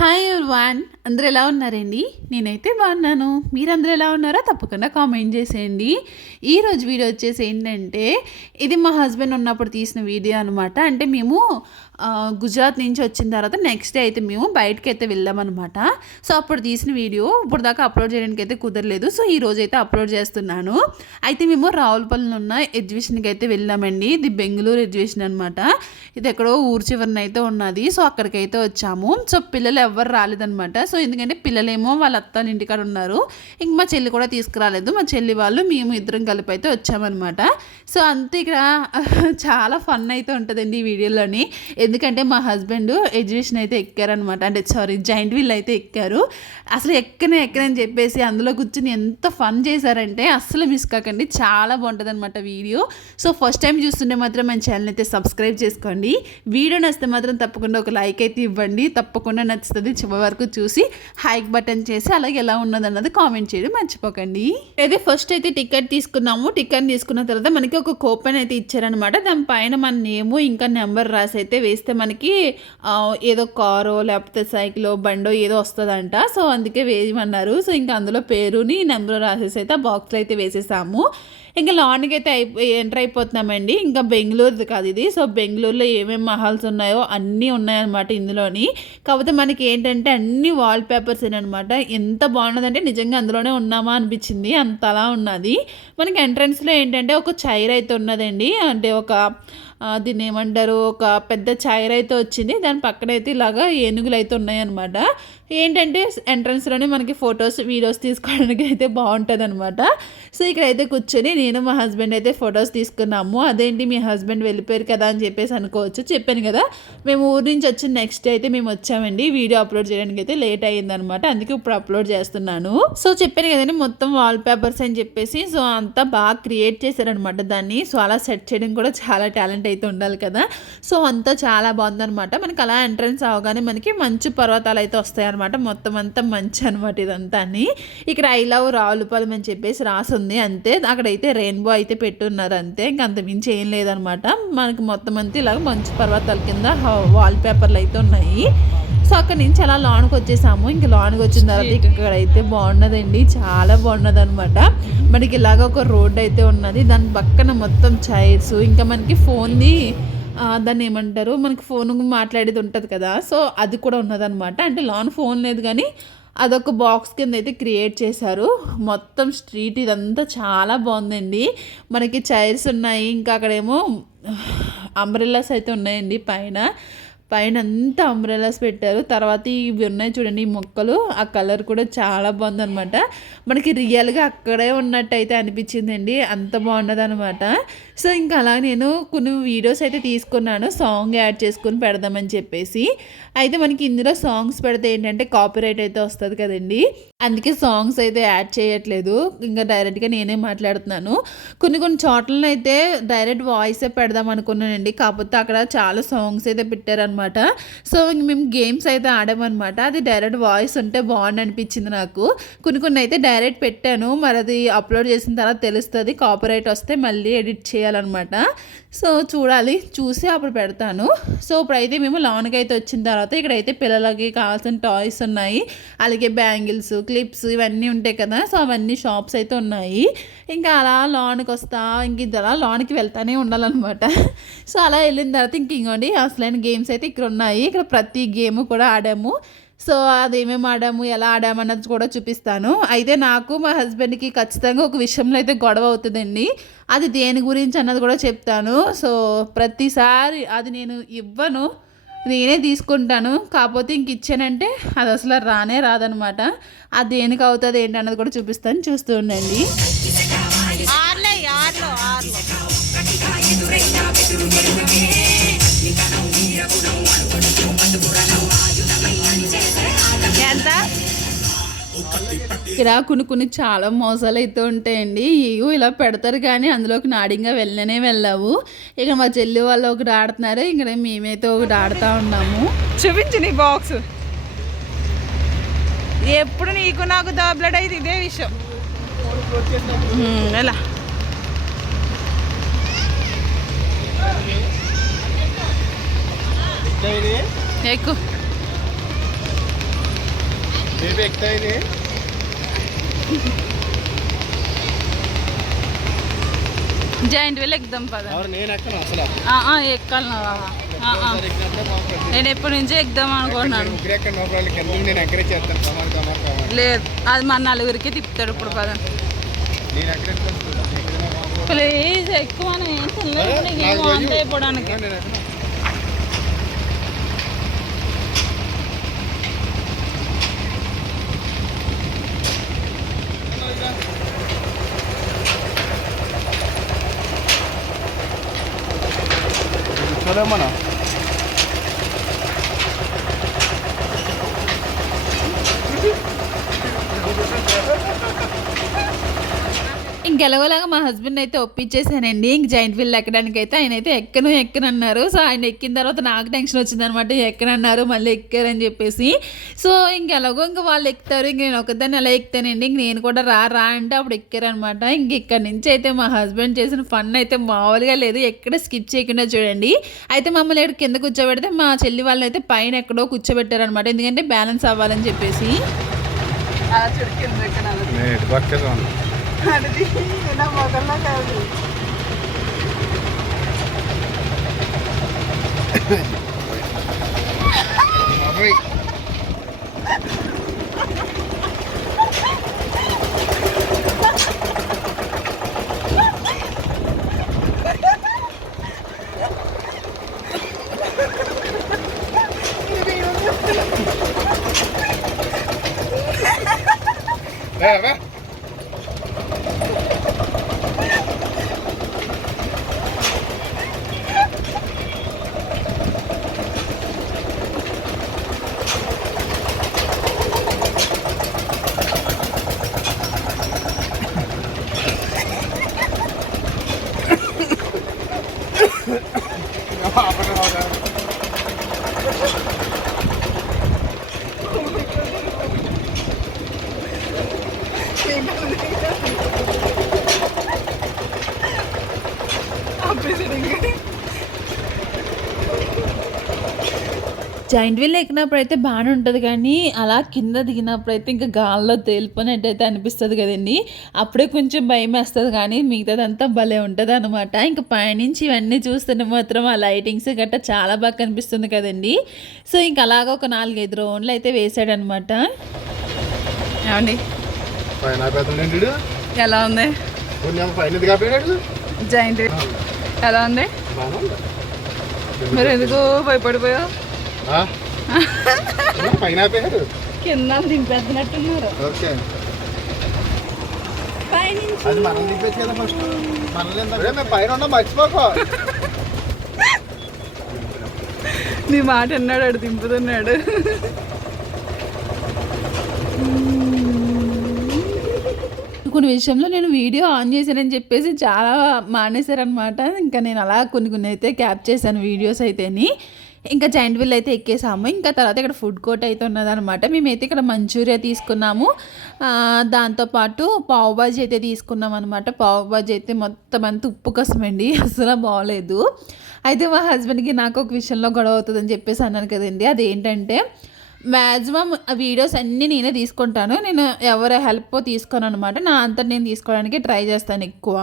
Hi van అందరు ఎలా ఉన్నారండి? నేనైతే బాగున్నాను. మీరందరూ ఎలా ఉన్నారో తప్పకుండా కామెంట్ చేసేయండి. ఈరోజు వీడియో వచ్చేసి ఏంటంటే ఇది మా హస్బెండ్ ఉన్నప్పుడు తీసిన వీడియో అనమాట అంటే మేము గుజరాత్ నుంచి వచ్చిన తర్వాత నెక్స్ట్ డే అయితే మేము బయటకి అయితే వెళ్ళామన్నమాట. సో అప్పుడు తీసిన వీడియో ఇప్పుడు దాకా అప్లోడ్ చేయడానికి అయితే కుదరలేదు. సో ఈ రోజు అయితే అప్లోడ్ చేస్తున్నాను. అయితే మేము రావులపల్లిలో ఉన్న ఎగ్జిబిషన్కి అయితే వెళ్ళామండి. ఇది బెంగళూరు ఎగ్జిబిషన్ అనమాట ఇది ఎక్కడో ఊరు చివరిన అయితే ఉన్నది. సో అక్కడికైతే వచ్చాము. సో పిల్లలు ఎవ్వరు రాలేదనమాట సో ఎందుకంటే పిల్లలేమో వాళ్ళ అత్తాల ఇంటికాడ ఉన్నారు. ఇంక మా చెల్లి కూడా తీసుకురాలేదు. మా చెల్లి వాళ్ళు మేము ఇద్దరం కలిపి అయితే వచ్చామన్నమాట. సో అంతే ఇక్కడ చాలా ఫన్ అయితే ఉంటుందండి ఈ వీడియోలోని. ఎందుకంటే మా హస్బెండ్ ఎగ్జిబిషన్ అయితే ఎక్కారనమాట అంటే సారీ జాయింట్ వీల్ అయితే ఎక్కారు. అసలు ఎక్కనే ఎక్కనని చెప్పేసి అందులో కూర్చుని ఎంత ఫన్ చేశారంటే అస్సలు మిస్ కాకండి. చాలా బాగుంటుంది అనమాట వీడియో. సో ఫస్ట్ టైం చూస్తుంటే మాత్రం మన ఛానల్ అయితే సబ్స్క్రైబ్ చేసుకోండి. వీడియో నచ్చితే మాత్రం తప్పకుండా ఒక లైక్ అయితే ఇవ్వండి. తప్పకుండా నచ్చుతుంది చివరి వరకు చూసి హైక్ బటన్ చేసి అలాగే ఎలా ఉన్నది అన్నది కామెంట్ చేయడం మర్చిపోకండి. అయితే ఫస్ట్ అయితే టికెట్ తీసుకున్నాము. టికెట్ తీసుకున్న తర్వాత మనకి ఒక కూపన్ అయితే ఇచ్చారనమాట దాని పైన మన నేము ఇంకా నెంబర్ రాసి అయితే వేస్తే మనకి ఏదో కారో లేకపోతే సైకిలో బండో ఏదో వస్తుందంట. సో అందుకే వేయమన్నారు. సో ఇంకా అందులో పేరుని నెంబర్ రాసేసి అయితే ఆ బాక్స్లో అయితే వేసేసాము. ఇంకా లాన్కి అయితే అయిపో ఎంటర్ అయిపోతున్నామండి. ఇంకా బెంగళూరుది కాదు ఇది. సో బెంగళూరులో ఏమేమి మహల్స్ ఉన్నాయో అన్నీ ఉన్నాయన్నమాట ఇందులోని. కాకపోతే మనకి ఏంటంటే అన్ని వాల్ పేపర్స్ అనమాట ఎంత బాగున్నదంటే నిజంగా అందులోనే ఉన్నామా అనిపించింది. అంత అలా ఉన్నది. మనకి ఎంట్రన్స్లో ఏంటంటే ఒక చైర్ అయితే ఉన్నదండి. అంటే ఒక దీన్ని ఏమంటారు? ఒక పెద్ద చైర్ అయితే వచ్చింది. దాని పక్కన అయితే ఇలాగా ఏనుగులు అయితే ఉన్నాయన్నమాట. ఏంటంటే ఎంట్రన్స్లోనే మనకి ఫొటోస్ వీడియోస్ తీసుకోవడానికి అయితే బాగుంటుంది అనమాట సో ఇక్కడైతే కూర్చొని నేను మా హస్బెండ్ అయితే ఫొటోస్ తీసుకున్నాము. అదేంటి మీ హస్బెండ్ వెళ్ళిపోయారు కదా అని చెప్పేసి అనుకోవచ్చు. చెప్పాను కదా మేము ఊరి నుంచి వచ్చిన నెక్స్ట్ డే అయితే మేము వచ్చామండి. వీడియో అప్లోడ్ చేయడానికి అయితే లేట్ అయ్యిందనమాట అందుకే ఇప్పుడు అప్లోడ్ చేస్తున్నాను. సో చెప్పాను కదండి మొత్తం వాల్ పేపర్స్ అని చెప్పేసి సో అంతా బాగా క్రియేట్ చేశారనమాట దాన్ని. సో అలా సెట్ చేయడం కూడా చాలా టాలెంట్ అయితే ఉండాలి కదా. సో అంతా చాలా బాగుందనమాట మనకి అలా ఎంట్రన్స్ అవగానే మనకి మంచు పర్వతాలు అయితే వస్తాయన్నమాట. మొత్తం అంతా మంచి అనమాట ఇదంతా అని. ఇక్కడ ఐ లవ్ రావులపాలెం అని చెప్పేసి రాసుంది. అంతే. అక్కడైతే రెయిన్బో అయితే పెట్టున్నారు. అంతే. ఇంకా అంత మించి ఏం లేదనమాట మనకి మొత్తం అంతా ఇలాగ మంచు పర్వతాల కింద వాల్ పేపర్లు అయితే ఉన్నాయి. సో అక్కడ నుంచి అలా లోన్కి వచ్చేసాము. ఇంకా లోన్కి వచ్చిన తర్వాత ఇక్కడ అయితే బాగున్నదండి. చాలా బాగున్నది అనమాట మనకి ఇలాగ ఒక రోడ్ అయితే ఉన్నది. దాని పక్కన మొత్తం చైర్స్ ఇంకా మనకి ఫోన్ది దాన్ని ఏమంటారు? మనకి ఫోన్ మాట్లాడేది ఉంటుంది కదా. సో అది కూడా ఉన్నదన్నమాట. అంటే లాన్ ఫోన్ లేదు కానీ అదొక బాక్స్ కింద అయితే క్రియేట్ చేశారు. మొత్తం స్ట్రీట్ ఇదంతా చాలా బాగుందండి. మనకి చైర్స్ ఉన్నాయి. ఇంకా అక్కడేమో అంబ్రెల్లాస్ అయితే ఉన్నాయండి పైన. పైన అంతా అంబ్రెలాస్ పెట్టారు. తర్వాత ఇవి ఉన్నాయి చూడండి ఈ మొక్కలు. ఆ కలర్ కూడా చాలా బాగుందన్నమాట. మనకి రియల్గా అక్కడే ఉన్నట్టు అయితే అనిపించిందండి. అంత బాగున్నది అనమాట సో ఇంకా అలా నేను కొన్ని వీడియోస్ అయితే తీసుకున్నాను. సాంగ్ యాడ్ చేసుకొని పెడదామని చెప్పేసి. అయితే మనకి ఇందులో సాంగ్స్ పెడితే ఏంటంటే కాపీరైట్ అయితే వస్తుంది కదండి. అందుకే సాంగ్స్ అయితే యాడ్ చేయట్లేదు. ఇంకా డైరెక్ట్గా నేనే మాట్లాడుతున్నాను. కొన్ని కొన్ని చోట్లను అయితే డైరెక్ట్ వాయిసే పెడదాం అనుకున్నానండి. కాకపోతే అక్కడ చాలా సాంగ్స్ అయితే పెట్టారనమాట సో ఇంక మేము గేమ్స్ అయితే ఆడామన్నమాట. అది డైరెక్ట్ వాయిస్ ఉంటే బాగుంది అనిపించింది నాకు. కొన్ని కొన్ని అయితే డైరెక్ట్ పెట్టాను. మరి అది అప్లోడ్ చేసిన తర్వాత తెలుస్తుంది. కాపీరైట్ వస్తే మళ్ళీ ఎడిట్ చేయాలన్నమాట. సో చూడాలి. చూసి అప్పుడు పెడతాను. సో ఇప్పుడైతే మేము లాన్కి అయితే వచ్చిన తర్వాత ఇక్కడైతే పిల్లలకి కావాల్సిన టాయ్స్ ఉన్నాయి. అలాగే బ్యాంగిల్స్ క్లిప్స్ ఇవన్నీ ఉంటాయి కదా. సో అవన్నీ షాప్స్ అయితే ఉన్నాయి. ఇంకా అలా లాన్కి వస్తా. ఇంక ఇది అలా లాన్కి వెళ్తానే ఉండాలన్నమాట. సో అలా వెళ్ళిన తర్వాత ఇంక ఇంకోండి అసలైన గేమ్స్ అయితే ఇక్కడ ఉన్నాయి ఇక్కడ ప్రతి గేమ్ కూడా ఆడాము. సో అది ఏమేమి ఆడాము ఎలా ఆడాము అన్నది కూడా చూపిస్తాను. అయితే నాకు మా హస్బెండ్కి ఖచ్చితంగా ఒక విషయంలో అయితే గొడవ అవుతుందండి. అది దేని గురించి అన్నది కూడా చెప్తాను. సో ప్రతిసారి అది నేను ఇవ్వను నేనే తీసుకుంటాను. కాకపోతే ఇంక ఇచ్చానంటే అది అసలు రానే రాదనమాట. అది దేనికి అవుతుంది ఏంటి అన్నది కూడా చూపిస్తాను చూస్తూ ఉండండి. ఇక్కడ కొన్ని కొన్ని చాలా మోసాలు అయితే ఉంటాయండి. ఇగో ఇలా పెడతారు కానీ అందులోకి నాడింగా వెళ్ళనే వెళ్ళావు. ఇక మా చెల్లి వాళ్ళు ఒకటి ఆడుతున్నారు. ఇక్కడ మేమైతే ఒకటి ఆడుతూ ఉన్నాము. చూపించు నీ బాక్స్ ఎప్పుడు నీకు నాకు దోబ్లడ్ అయితే ఇదే విషయం. ఎలా? ఎక్కువ జాయింట్ వీల్ ఎక్కుదాం పద. ఎవరు నేను ఎప్పటి నుంచో ఎక్కుదాం అనుకున్నాను ముగ్గురు ఎక్కడ నోపడానికి ఎందుకు నేను ఎంకరేజ్ చేస్తాను. కమాన్ కమాన్ కమాన్ లేదు అది మన నలుగురికి తిప్పుతాడు ఇప్పుడు పద. ప్లీజ్ ఎక్కువ ఏం ఏమో అంత అయిపోవడానికి ఇంకెలాగోలాగా మా హస్బెండ్ అయితే ఒప్పించేసానండి ఇంక జాయింట్ వీల్ ఎక్కడానికి అయితే ఆయన అయితే ఎక్కను ఎక్కనన్నారు సో ఆయన ఎక్కిన తర్వాత నాకు టెన్షన్ వచ్చిందనమాట ఎక్కనన్నారు మళ్ళీ ఎక్కారని చెప్పేసి. సో ఇంకెలాగో ఇంకా వాళ్ళు ఎక్కుతారు. ఇంక నేను ఒకదాన్ని అలా ఎక్కుతానండి. ఇంక నేను కూడా రా రా అంటే అప్పుడు ఎక్కారనమాట ఇంక ఇక్కడ నుంచి అయితే మా హస్బెండ్ చేసిన ఫన్ అయితే మామూలుగా లేదు. ఎక్కడ స్కిప్ చేయకుండా చూడండి. అయితే మమ్మల్ని ఇక్కడ కింద కూర్చోబెడితే మా చెల్లి వాళ్ళని అయితే పైన ఎక్కడో కూర్చోబెట్టారనమాట ఎందుకంటే బ్యాలెన్స్ అవ్వాలని చెప్పేసి. అలా చూడు కింద ఇక్కడ అలా. నేను ఇటు పక్కే జాయింట్ వీల్ ఎక్కినప్పుడు అయితే బాగానే ఉంటుంది కానీ అలా కింద దిగినప్పుడు అయితే ఇంకా గాల్లో తేలిపోయినట్టయితే అనిపిస్తుంది కదండి. అప్పుడే కొంచెం భయం వేస్తుంది కానీ మిగతాదంతా భలే ఉంటుంది అనమాట ఇంకా పైనుంచి ఇవన్నీ చూస్తుంటే మాత్రం ఆ లైటింగ్స్ గట్రా చాలా బాగా కనిపిస్తుంది కదండి. సో ఇంకా అలాగ ఒక నాలుగైదు రౌండ్లు అయితే వేసాడనమాట ఏమండి? పెద్దడు ఎలా ఉంది? జాయింట్ ఎలా ఉంది. మరి ఎందుకు భయపడిపోయావు? పైన కింద దింపేస్తున్నట్టున్నారు ఓకే. పైనుంచి అది మనం దింపేసి కదా ఫస్ట్. మనల్ని మేము పైన ఉన్నాం మర్చిపోకో. నీ మాట అన్నాడు ఆడు దింపుతున్నాడు. కొన్ని విషయంలో నేను వీడియో ఆన్ చేశానని చెప్పేసి చాలా మానేశారనమాట ఇంకా నేను అలా కొన్ని కొన్ని అయితే క్యాప్ చేశాను వీడియోస్ అయితేని. ఇంకా జాయింట్ వీల్ అయితే ఎక్కేసాము. ఇంకా తర్వాత ఇక్కడ ఫుడ్ కోర్ట్ అయితే ఉన్నదనమాట మేమైతే ఇక్కడ మంచూరియా తీసుకున్నాము. దాంతోపాటు పావు బాజీ అయితే తీసుకున్నాం అనమాట పావు బాజీ అయితే మొత్తం అంత ఉప్పు కసమండి అసలు బాగోలేదు అయితే మా హస్బెండ్కి నాకు ఒక విషయంలో గొడవ అవుతుందని చెప్పేసి అన్నాను కదండి. అదేంటంటే మ్యాక్సిమం వీడియోస్ అన్నీ నేనే తీసుకుంటాను. నేను ఎవరి హెల్ప్ తీసుకోను అనమాట నా అంతా నేను తీసుకోవడానికి ట్రై చేస్తాను ఎక్కువ.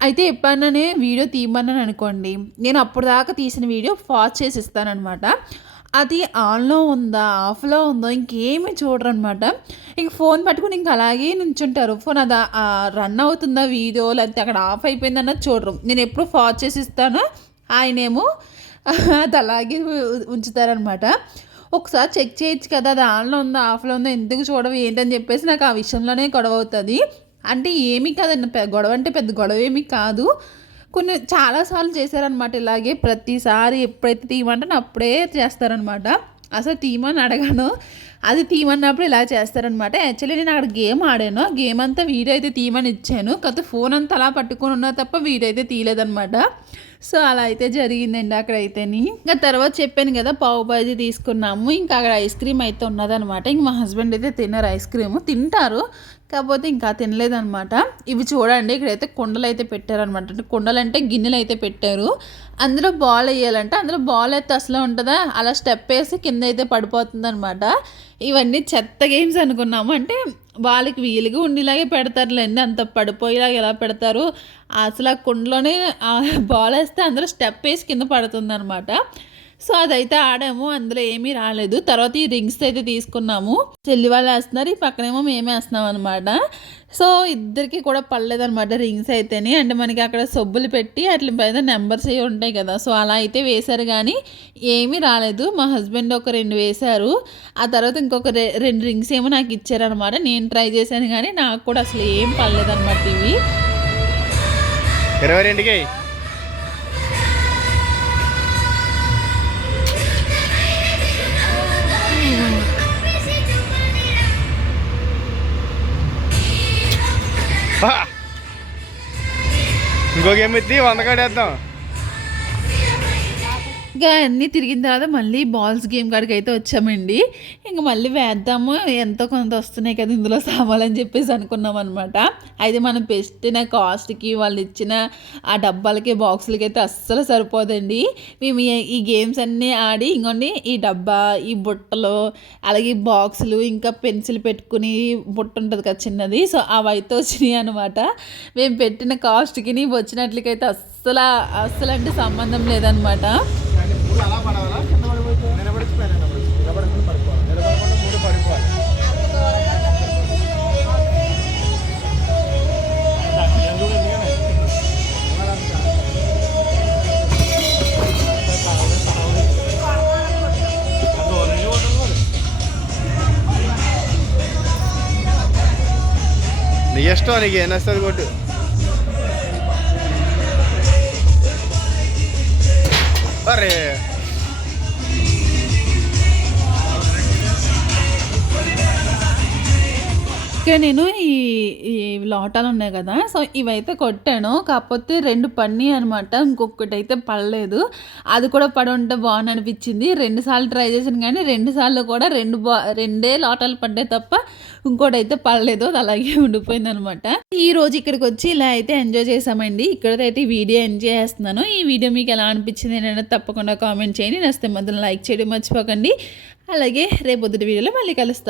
అయితే ఎప్పుడన్నా వీడియో తీయమన్నాను అనుకోండి నేను అప్పుడు దాకా తీసిన వీడియో ఫాస్ట్ చేసి ఇస్తానమాట అది ఆన్లో ఉందా ఆఫ్లో ఉందో ఇంకేమీ చూడరు అనమాట ఇంక ఫోన్ పట్టుకుని ఇంక అలాగే నుంచుంటారు. ఫోన్ అది రన్ అవుతుందా వీడియో లేకపోతే అక్కడ ఆఫ్ అయిపోయిందన్నది చూడరు. నేను ఎప్పుడు ఫాస్ట్ చేసి ఇస్తాను ఆయనేమో అది అలాగే ఉంచుతారనమాట ఒకసారి చెక్ చేయొచ్చు కదా అది ఆన్లో ఉందా ఆఫ్లో ఉందా ఎందుకు చూడవు ఏంటని చెప్పేసి నాకు ఆ విషయంలోనే గొడవ అవుతుంది. అంటే ఏమీ కాదండి గొడవ అంటే పెద్ద గొడవ ఏమీ కాదు. కొన్ని చాలాసార్లు చేశారనమాట ఇలాగే. ప్రతిసారి ఎప్పుడైతే తీయమంటే అప్పుడే చేస్తారనమాట అసలు తీయమని అడగాను. అది తీయమన్నప్పుడు ఇలా చేస్తారనమాట యాక్చువల్లీ నేను అక్కడ గేమ్ ఆడాను. గేమ్ అంతా వీడియో అయితే తీయమని ఇచ్చాను. కాకపోతే ఫోన్ అంతా అలా పట్టుకొని ఉన్నా తప్ప వీడియో అయితే తీయలేదనమాట సో అలా అయితే జరిగిందండి అక్కడైతేని. ఇంకా తర్వాత చెప్పాను కదా పావు బాజీ తీసుకున్నాము. ఇంకా అక్కడ ఐస్ క్రీమ్ అయితే ఉన్నదనమాట. ఇంక మా హస్బెండ్ అయితే తిన్నారు ఐస్ క్రీమ్. తింటారు కాకపోతే ఇంకా తినలేదనమాట. ఇవి చూడండి ఇక్కడైతే కుండలు అయితే పెట్టారనమాట. అంటే కుండలు అంటే గిన్నెలు అయితే పెట్టారు. అందులో బాల్ వేయాలంటే. అందులో బాల్ అయితే అసలు ఉంటుందా? అలా స్టెప్ వేసి కింద అయితే పడిపోతుంది అనమాట ఇవన్నీ చెత్త గేమ్స్ అనుకున్నాము. అంటే వాళ్ళకి వీలుగా ఉండేలాగే పెడతారులేండి అంత పడిపోయేలాగా ఎలా పెడతారు? అసలు ఆ కుండలోనే బాల్ వేస్తే అందులో స్టెప్ వేసి కింద పడుతుంది సో అదైతే ఆడాము. అందులో ఏమీ రాలేదు. తర్వాత ఈ రింగ్స్ అయితే తీసుకున్నాము. చెల్లి వాళ్ళు వేస్తున్నారు. ఈ పక్కనేమో మేమే వేస్తున్నాం అనమాట సో ఇద్దరికి కూడా పడలేదనమాట రింగ్స్ అయితేనే. అంటే మనకి అక్కడ సబ్బులు పెట్టి అట్ల పైన నెంబర్స్ అవి ఉంటాయి కదా. సో అలా అయితే వేశారు కానీ ఏమీ రాలేదు. మా హస్బెండ్ ఒక రెండు వేశారు. ఆ తర్వాత ఇంకొక రె- రెండు రింగ్స్ ఏమో నాకు ఇచ్చారనమాట నేను ట్రై చేశాను కానీ నాకు కూడా అసలు ఏం పడలేదు అనమాట ఇవి. ఇరవై రెండుకి ఇంకో గేమ్ ఎత్తి వంద కాడేద్దాం. ఇంకా అన్నీ తిరిగిన తర్వాత మళ్ళీ బాల్స్ గేమ్ కాడికి అయితే వచ్చామండి. ఇంకా మళ్ళీ వేద్దాము. ఎంతో కొంత వస్తున్నాయి కదా ఇందులో సామాలని చెప్పేసి అనుకున్నాం అనమాట అయితే మనం పెట్టిన కాస్ట్కి వాళ్ళు ఇచ్చిన ఆ డబ్బాలకి బాక్సులకి అయితే అస్సలు సరిపోదండి. మేము ఈ- ఈ గేమ్స్ అన్నీ ఆడి ఇంకోండి ఈ డబ్బా ఈ బుట్టలు అలాగే బాక్సులు ఇంకా పెన్సిల్ పెట్టుకుని బుట్ట ఉంటుంది కదా చిన్నది. సో అవి అయితే వచ్చినాయి అనమాట మేము పెట్టిన కాస్ట్కి వచ్చినట్లకైతే అస్సలు అస్సలు అంటే సంబంధం లేదనమాట మూడు అలా పడవాలా? కింద పడిపోతే ఇక్కడ నేను ఈ ఈ లోటాలు ఉన్నాయి కదా సో ఇవైతే కొట్టాను. కాకపోతే రెండు పన్ని అనమాట ఇంకొకటి అయితే పడలేదు. అది కూడా పడి ఉంటే బాగుంది అనిపించింది రెండు సార్లు ట్రై చేశాను కానీ రెండు సార్లు కూడా రెండు బా రెండే లోటాలు పడ్డాయి తప్ప ఇంకోటి అయితే పడలేదు. అది అలాగే ఉండిపోయింది అనమాట ఈ రోజు ఇక్కడికి వచ్చి ఇలా అయితే ఎంజాయ్ చేసామండి ఇక్కడైతే అయితే వీడియో ఎంజాయ్ చేస్తున్నాను. ఈ వీడియో మీకు ఎలా అనిపించింది ఏంటంటే తప్పకుండా కామెంట్ చేయండి. నచ్చితే మొదలు లైక్ చేయడం మర్చిపోకండి. అలాగే రేపొద్దుటి వీడియోలో మళ్ళీ కలుస్తాను